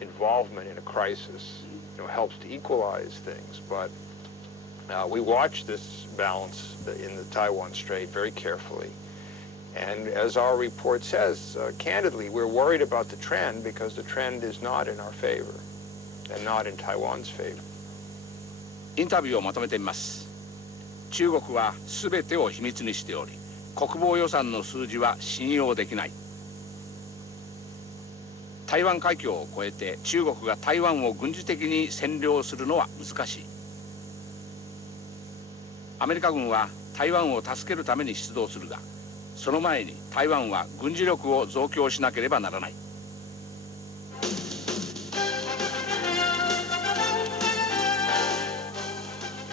involvement in a crisis, helps to equalize things. But we watch this balance in the Taiwan Strait very carefully. And as our report says, candidly, we're worried about the trend because the trend is not in our favor and not in Taiwan's favor. インタビューをまとめてみます。中国は全てを秘密にしており、国防予算の数字は信用できない。台湾海峡を越えて中国が台湾を軍事的に占領するのは難しい。アメリカ軍は台湾を助けるために出動するが、その前に台湾は軍事力を増強しなければならない。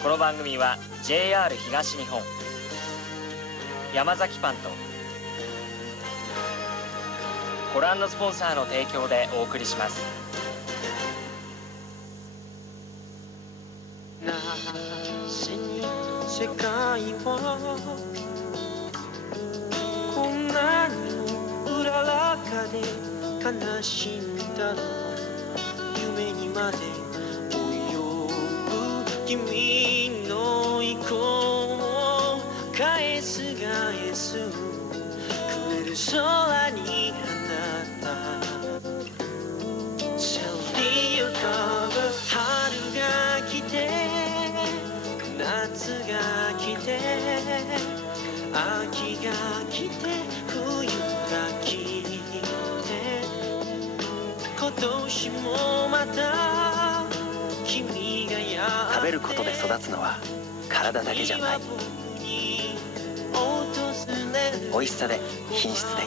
この番組は JR 東日本、山崎パンとご覧のスポンサーの提供でお送りします。世界はこんなにもうららかで悲しんだろう。夢にまで及ぶ君の意向を返す返すくれる空にあなた Tell me you're cover 春が来て夏が来て秋が来て冬が来て今年もまた君がやって食べることで育つのは体だけじゃない。美味しさで品質で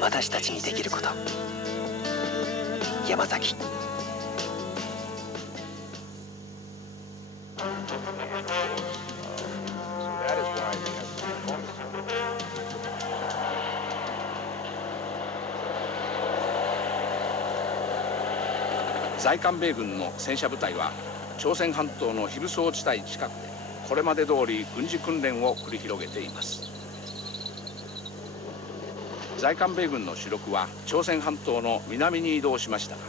私たちにできること。山崎。在韓米軍の戦車部隊は朝鮮半島の非武装地帯近くでこれまで通り軍事訓練を繰り広げています。在韓米軍の主力は朝鮮半島の南に移動しましたが、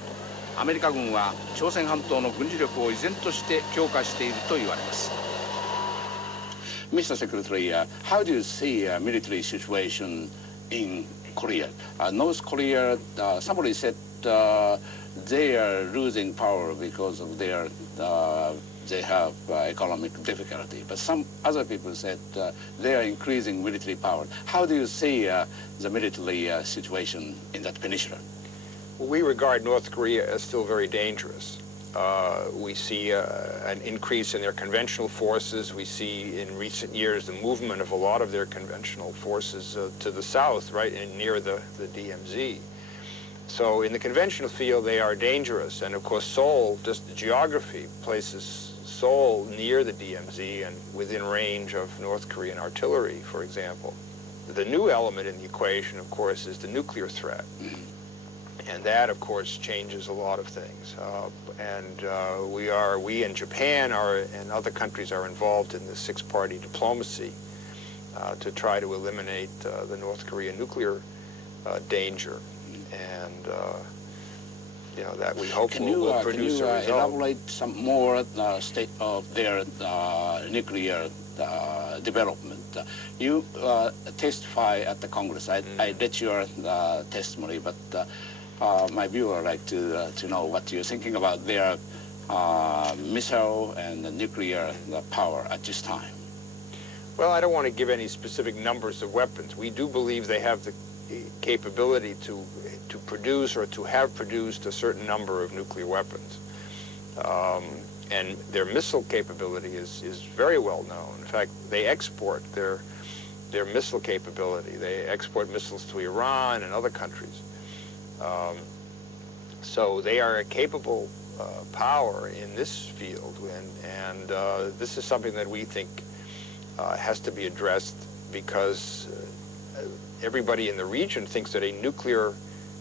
アメリカ軍は朝鮮半島の軍事力を依然として強化していると言われます。Mr. Secretary, how do you see military situation in Korea? North Korea, somebody said they are losing power because of their they have economic difficulty, but some other people said they are increasing military power. How do you see the military situation in that peninsula? Well, we regard North Korea as still very dangerous. We see an increase in their conventional forces. We see in recent years the movement of a lot of their conventional forces to the south, right, and near the DMZ. So in the conventional field, they are dangerous. And of course, Seoul, just the geography, places Seoul near the DMZ and within range of North Korean artillery, for example. The new element in the equation, of course, is the nuclear threat. And that, of course, changes a lot of things. We and Japan and other countries are involved in the six-party diplomacy to try to eliminate the North Korean nuclear danger. And that we hope will produce a result. Can you elaborate some more state of their nuclear development? You testify at the Congress. I read your testimony, but my viewer would like to know what you're thinking about their missile and nuclear power at this time. Well, I don't want to give any specific numbers of weapons. We do believe they have the capability to produce or to have produced a certain number of nuclear weapons. And their missile capability is very well known. In fact, they export their missile capability. They export missiles to Iran and other countries. So they are a capable power in this field, and this is something that we think has to be addressed because everybody in the region thinks that a nuclear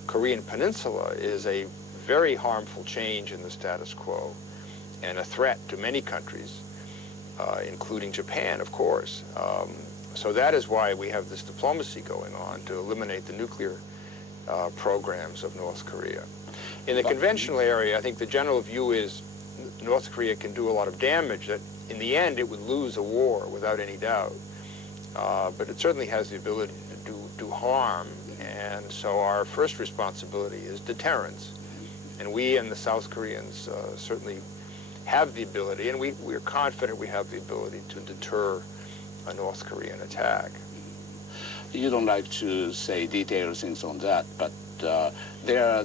Korean peninsula is a very harmful change in the status quo and a threat to many countries, including Japan, of course. So that is why we have this diplomacy going on to eliminate the nuclear programs of North Korea. In the conventional area, I think the general view is North Korea can do a lot of damage, that in the end it would lose a war without any doubt. But it certainly has the ability to do harm, and so our first responsibility is deterrence. And we and the South Koreans certainly have the ability, and we're confident we have the ability to deter a North Korean attack. You don't like to say detailed things on that, but their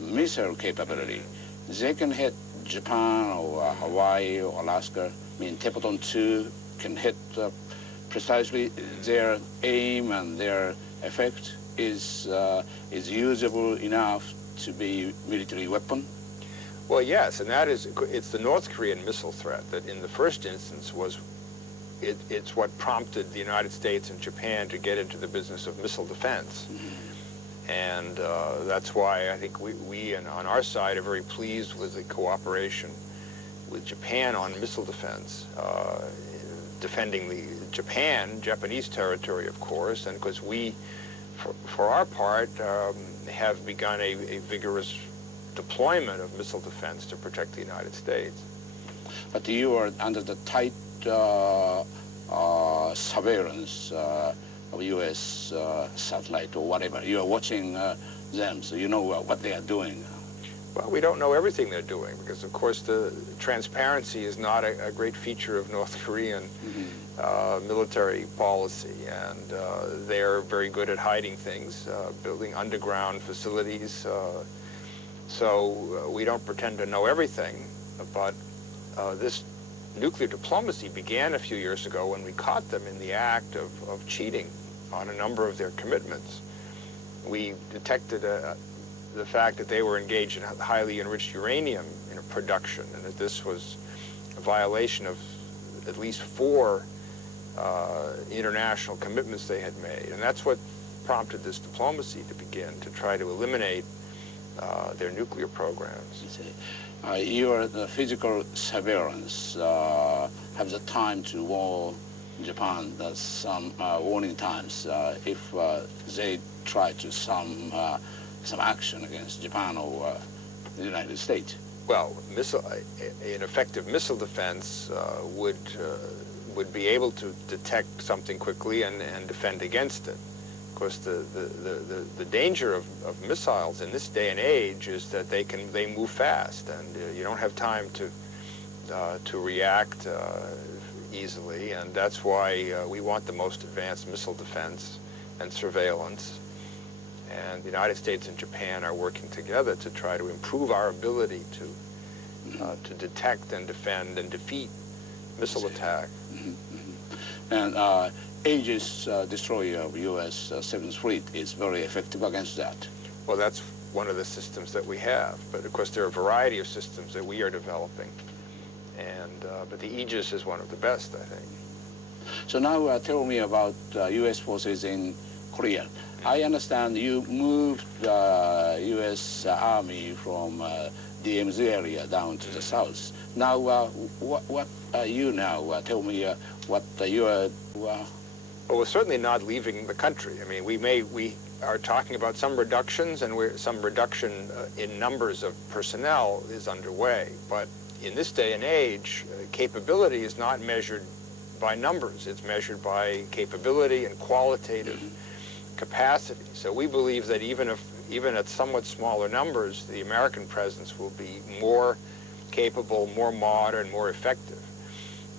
missile capability, they can hit Japan or Hawaii or Alaska. I mean, Tepoton 2 can hit precisely their aim, and their effect is usable enough to be military weapon. Well, yes, and that is, it's the North Korean missile threat that in the first instance was, it's what prompted the United States and Japan to get into the business of missile defense. And that's why I think we on our side are very pleased with the cooperation with Japan on missile defense, defending the Japanese territory, of course, and because we, for our part, have begun a vigorous deployment of missile defense to protect the United States. But you are under the tight surveillance of U.S. satellite or whatever. You are watching them, so you know what they are doing. Well, we don't know everything they're doing because, of course, the transparency is not a great feature of North Korean military policy, and they're very good at hiding things, building underground facilities. So we don't pretend to know everything, but this nuclear diplomacy began a few years ago when we caught them in the act of cheating on a number of their commitments. We detected the fact that they were engaged in highly enriched uranium production, and that this was a violation of at least 4 international commitments they had made. And that's what prompted this diplomacy to begin, to try to eliminate their nuclear programs. Your physical surveillance have the time to warn Japan that some warning times if they try to some action against Japan or the United States. Well, an effective missile defense would be able to detect something quickly and defend against it. Of course, the danger of missiles in this day and age is that they move fast, and you don't have time to react easily, and that's why we want the most advanced missile defense and surveillance. And the United States and Japan are working together to try to improve our ability to detect and defend and defeat missile attack. And Aegis destroyer of U.S. 7th Fleet is very effective against that. Well, that's one of the systems that we have, but of course there are a variety of systems that we are developing, and but the Aegis is one of the best, I think. So now tell me about U.S. forces in Korea. I understand you moved U.S. Army from DMZ area down to the south. Now, what are you now? Tell me what you are... Well, we're certainly not leaving the country. I mean, we are talking about some reductions, and some reduction in numbers of personnel is underway. But in this day and age, capability is not measured by numbers. It's measured by capability and qualitative capacity. So we believe that even at somewhat smaller numbers, the American presence will be more capable, more modern, more effective.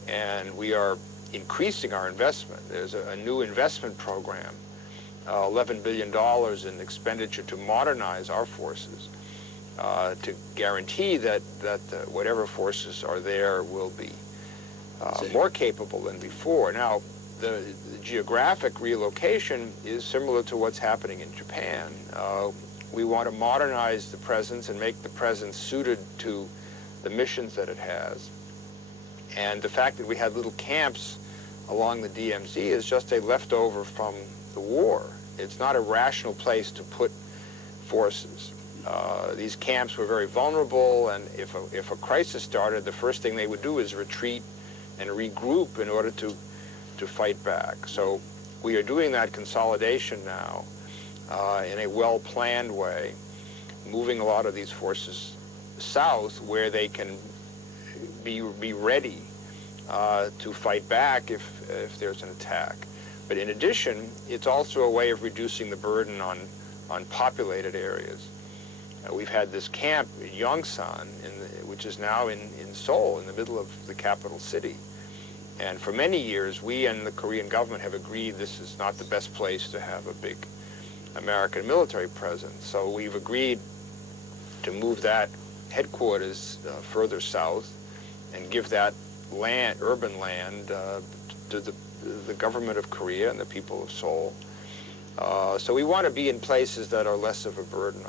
And we are increasing our investment. There's a new investment program, $11 billion in expenditure to modernize our forces, to guarantee that whatever forces are there will be more capable than before. Now, the geographic relocation is similar to what's happening in Japan. We want to modernize the presence and make the presence suited to the missions that it has. And the fact that we had little camps along the DMZ is just a leftover from the war. It's not a rational place to put forces. These camps were very vulnerable, and if a crisis started, the first thing they would do is retreat and regroup in order to fight back. So we are doing that consolidation now in a well-planned way. moving a lot of these forces south where they can be ready to fight back if there's an attack. But in addition, it's also a way of reducing the burden on populated areas. We've had this camp in Yongsan, which is now in Seoul, in the middle of the capital city. And for many years, we and the Korean government have agreed this is not the best place to have a big American military presence. So we've agreed to move that headquarters further south and give that land, urban land, to the government of Korea and the people of Seoul. So we want to be in places that are less of a burden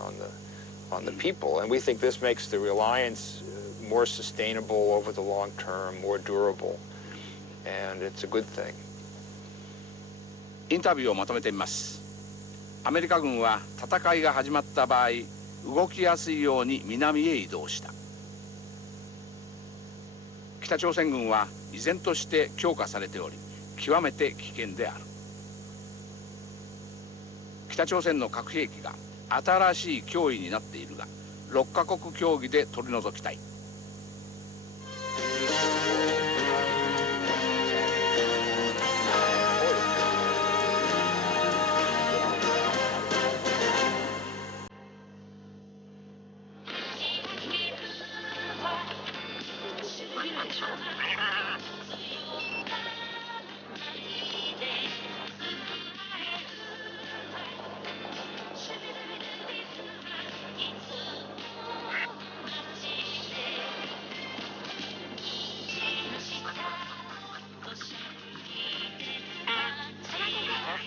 on the people, and we think this makes the alliance more sustainable over the long term, more durable, and it's a good thing. インタビューをまとめてみます。アメリカ軍は戦いが始まった場合、動きやすいように南へ移動した。北朝鮮軍は依然として強化されており、極めて危険である。北朝鮮の核兵器が新しい脅威になっているが、6カ国協議で取り除きたい。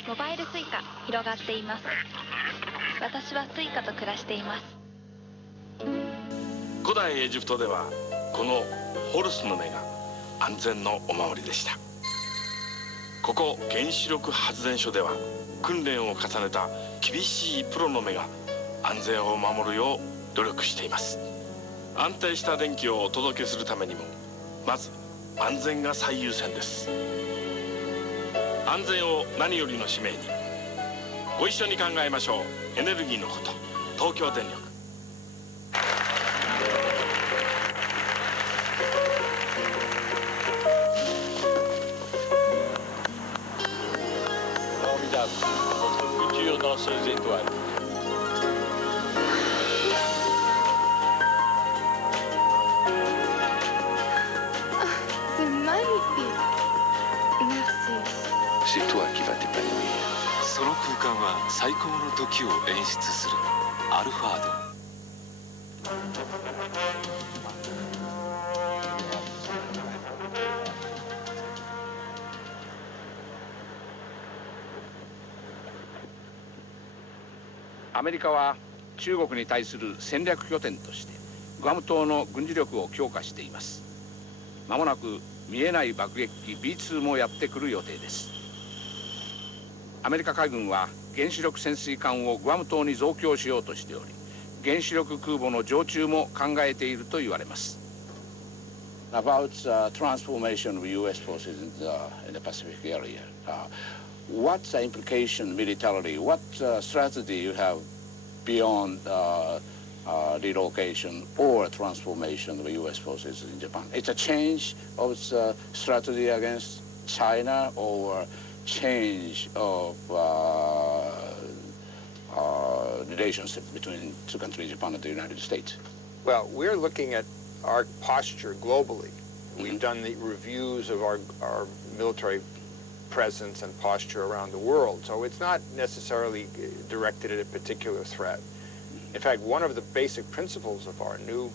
モバイルスイカ広がっています。私はスイカと暮らしています。古代エジプトではこのホルスの目が安全のお守りでした。ここ原子力発電所では訓練を重ねた厳しいプロの目が安全を守るよう努力しています。安定した電気をお届けするためにもまず安全が最優先です。安全を何よりの使命にご一緒に考えましょう。エネルギーのこと、東京電力。その空間は最高の時を演出するアルファード。アメリカは中国に対する戦略拠点としてグアム島の軍事力を強化しています。まもなく見えない爆撃機 B2 もやってくる予定です。アメリカ海軍は原子力潜水艦をグアム島に増強しようとしており、原子力空母の常駐も考えていると言われます。About transformation of U.S. forces in the Pacific area. What's the implication militarily? What strategy you have beyond relocation or transformation of U.S. forces in Japan? It's a change of strategy against China or change of relationship between two countries, Japan and the United States? Well, we're looking at our posture globally. We've done the reviews of our military presence and posture around the world, so it's not necessarily directed at a particular threat. In fact, one of the basic principles of our new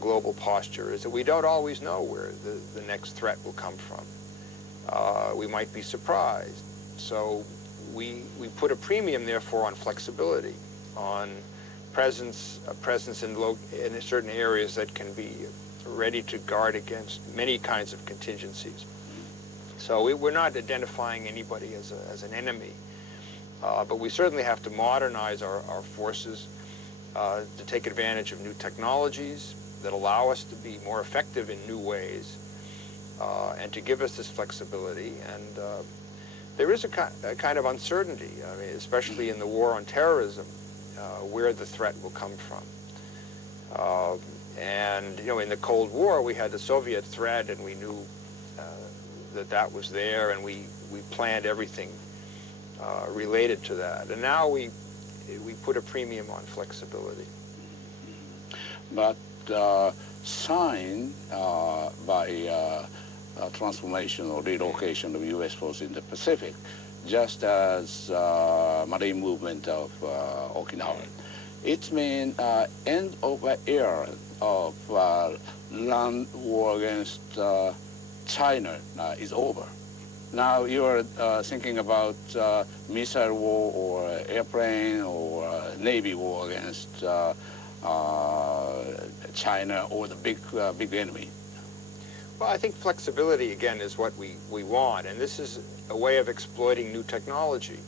global posture is that we don't always know where the next threat will come from. We might be surprised. So we put a premium, therefore, on flexibility, on presence in certain areas that can be ready to guard against many kinds of contingencies. So we're not identifying anybody as an enemy, but we certainly have to modernize our forces to take advantage of new technologies that allow us to be more effective in new ways and to give us this flexibility. And there is a kind of uncertainty, I mean, especially in the war on terrorism. where the threat will come from. And, you know, in the Cold War, we had the Soviet threat, and we knew that was there, and we planned everything related to that. And now we put a premium on flexibility. But signed by transformation or relocation of U.S. forces in the Pacific, just as Marine movement of Okinawa. It means end of an era of land war against China is over. Now you are thinking about missile war or airplane or Navy war against China or the big enemy. Well, I think flexibility, again, is what we want, and this is a way of exploiting new technology.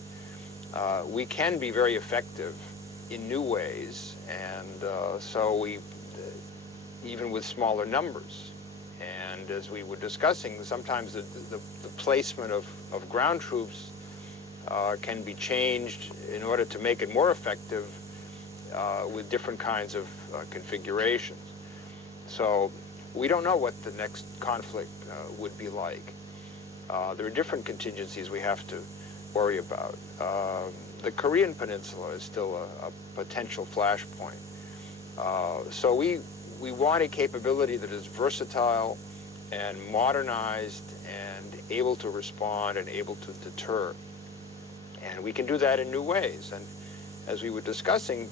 We can be very effective in new ways, and so we, even with smaller numbers. And as we were discussing, sometimes the placement of ground troops can be changed in order to make it more effective with different kinds of configurations. So we don't know what the next conflict would be like. There are different contingencies we have to worry about. The Korean Peninsula is still a potential flashpoint. So we want a capability that is versatile and modernized and able to respond and able to deter. And we can do that in new ways. And as we were discussing,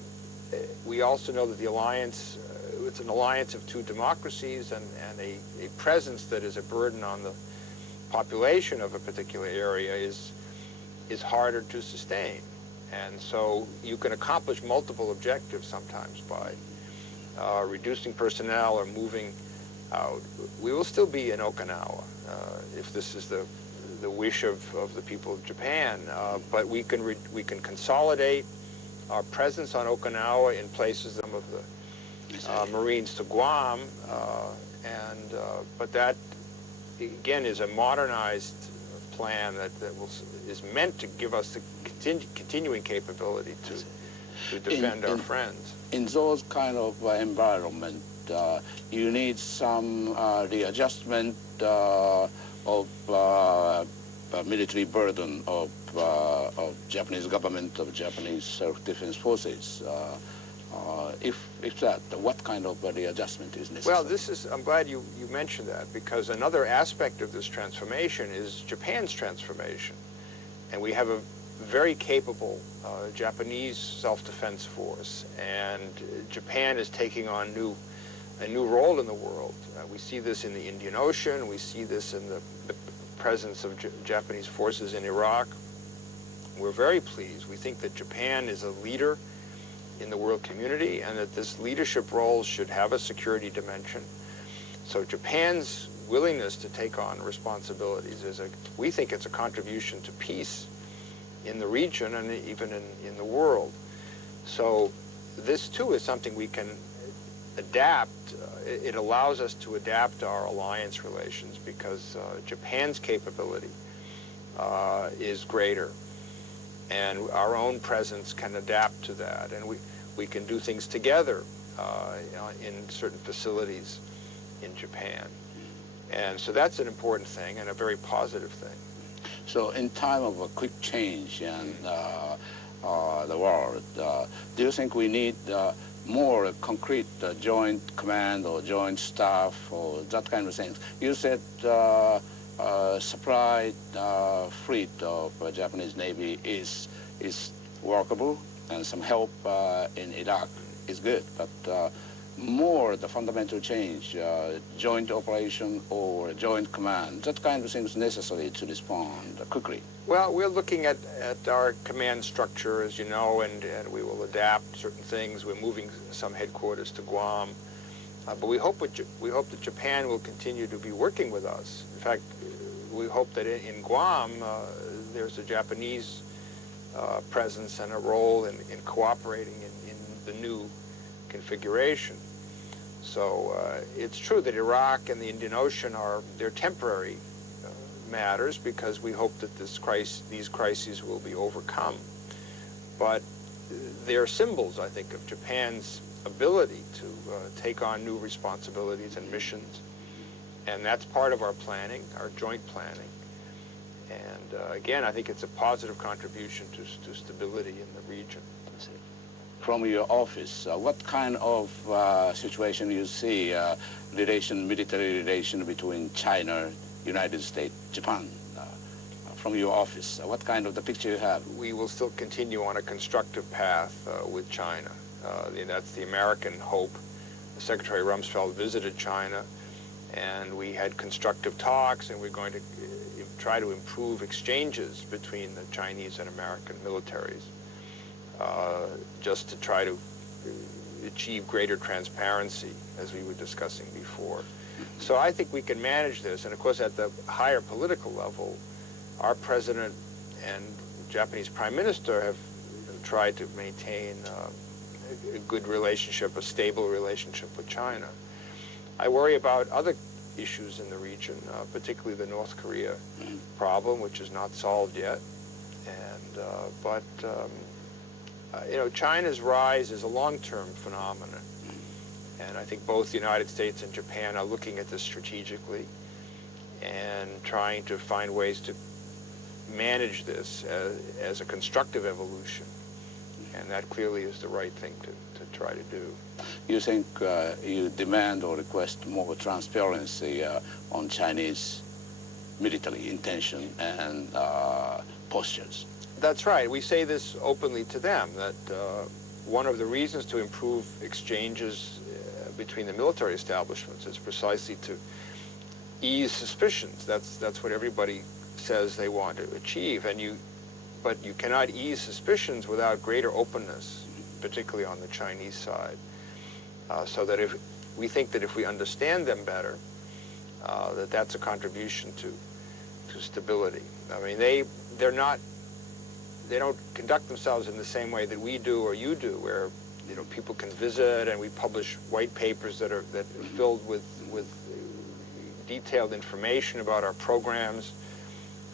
we also know that the alliance, it's an alliance of two democracies and a presence that is a burden on the population of a particular area is harder to sustain. And so you can accomplish multiple objectives sometimes by reducing personnel or moving out. We will still be in Okinawa if this is the wish of the people of Japan, but we can consolidate our presence on Okinawa in places of the Marines to Guam, but that again is a modernized plan that is meant to give us the continuing capability to defend our friends. In those kind of environment, you need some readjustment of military burden of Japanese government, of Japanese self-defense forces. If that, what kind of readjustment is necessary? Well, I'm glad you mentioned that, because another aspect of this transformation is Japan's transformation. And we have a very capable Japanese self-defense force, and Japan is taking on a new role in the world. We see this in the Indian Ocean, we see this in the presence of Japanese forces in Iraq. We're very pleased. We think that Japan is a leader in the world community, and that this leadership role should have a security dimension. So Japan's willingness to take on responsibilities we think it's a contribution to peace in the region and even in the world. So this too is something we can adapt. It allows us to adapt our alliance relations because Japan's capability is greater. And our own presence can adapt to that, and we can do things together in certain facilities in Japan. And so that's an important thing and a very positive thing. So in time of a quick change in the world, do you think we need more concrete joint command or joint staff or that kind of things? You said supply fleet of Japanese Navy is workable, and some help in Iraq is good, but more the fundamental change, joint operation or joint command, that kind of thing is necessary to respond quickly. Well, we're looking at our command structure, as you know, and we will adapt certain things. We're moving some headquarters to Guam, but we hope that Japan will continue to be working with us. In fact, we hope that in Guam there's a Japanese presence and a role in cooperating in the new configuration. So it's true that Iraq and the Indian Ocean they're temporary matters, because we hope that these crises will be overcome. But they're symbols, I think, of Japan's ability to take on new responsibilities and missions. And that's part of our planning, our joint planning. And again, I think it's a positive contribution to stability in the region. From your office, what kind of situation you see, military relation between China, United States, Japan? From your office, what kind of the picture you have? We will still continue on a constructive path with China. That's the American hope. Secretary Rumsfeld visited China, and we had constructive talks, and we're going to try to improve exchanges between the Chinese and American militaries, just to try to achieve greater transparency, as we were discussing before. So I think we can manage this, and of course at the higher political level, our president and Japanese prime minister have tried to maintain a good relationship, a stable relationship with China. I worry about other issues in the region, particularly the North Korea problem, which is not solved yet. And you know, China's rise is a long-term phenomenon, and I think both the United States and Japan are looking at this strategically and trying to find ways to manage this as a constructive evolution, and that clearly is the right thing to try to do. You think you demand or request more transparency on Chinese military intention and postures? That's right. We say this openly to them, that one of the reasons to improve exchanges between the military establishments is precisely to ease suspicions. That's what everybody says they want to achieve, but you cannot ease suspicions without greater openness, particularly on the Chinese side. So that if we think that if we understand them better, that's a contribution to stability. I mean, they don't conduct themselves in the same way that we do or you do, where people can visit and we publish white papers that are filled with detailed information about our programs.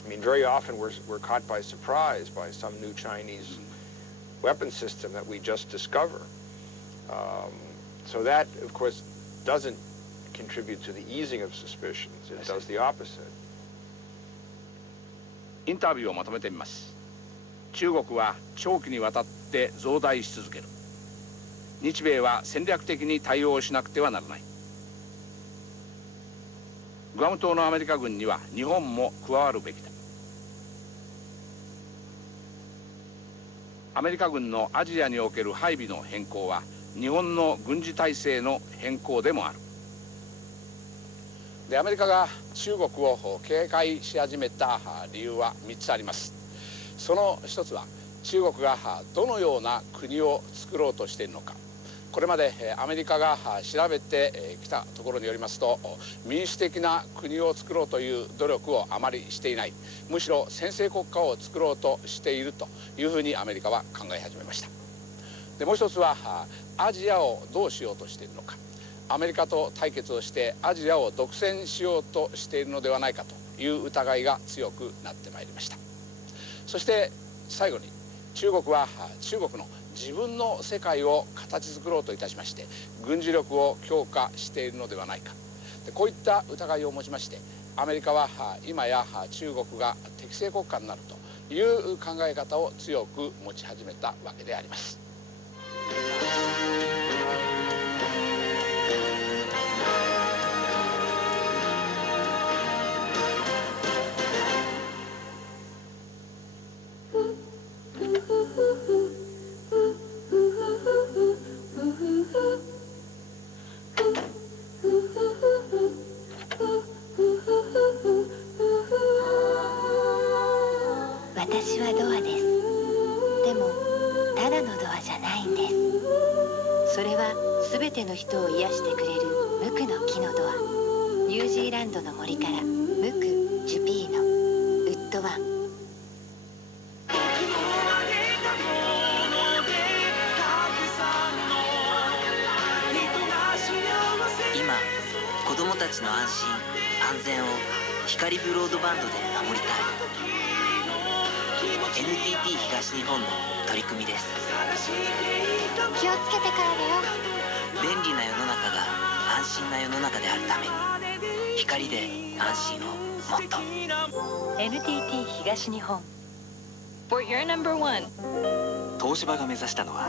I mean, very often we're caught by surprise by some new Chinese weapon system that we just discover. So that, of course, doesn't contribute to the easing of suspicions. It does the opposite. インタビューをまとめてみます。中国は長期にわたって増大し続ける。日米は戦略的に対応しなくてはならない。グアム島のアメリカ軍には日本も加わるべきだ。アメリカ軍のアジアにおける配備の変更は日本の軍事体制の変更でもある。で、アメリカが中国を警戒し始めた理由は3つあります。その一つは中国がどのような国を作ろうとしているのか。これまでアメリカが調べてきたところによりますと、民主的な国を作ろうという努力をあまりしていない、むしろ専制国家を作ろうとしているというふうにアメリカは考え始めました。で、もう一つはアジアをどうしようとしているのか。アメリカと対決をしてアジアを独占しようとしているのではないかという疑いが強くなってまいりました。そして最後に中国は中国の自分の世界を形作ろうといたしまして軍事力を強化しているのではないか。で、こういった疑いを持ちましてアメリカは今や中国が適正国家になるという考え方を強く持ち始めたわけであります。私はドアです。でもただのドアじゃないんです。それは全ての人を癒してくれる無垢の木のドア。ニュージーランドの森から無垢ジュピーノウッドワン。今子供たちの安心安全を光ブロードバンドで守りたい。NTT 東日本の取り組みです。気をつけてからだよ。便利な世の中が安心な世の中であるために、光で安心をもっと。 NTT 東日本 For your number one。 東芝が目指したのは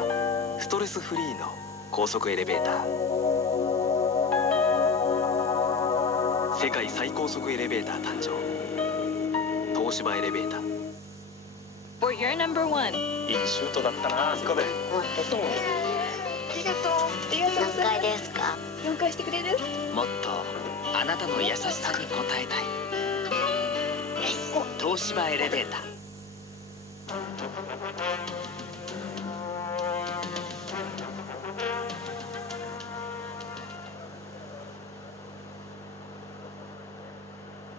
ストレスフリーの高速エレベーター。世界最高速エレベーター誕生、東芝エレベーター。 For your number one。 いいシュートだったな、あそこで。ありがとう。ありがとうございます。何回ですか？4回してくれる？もっとあなたの優しさに応えたい。東芝エレベーター。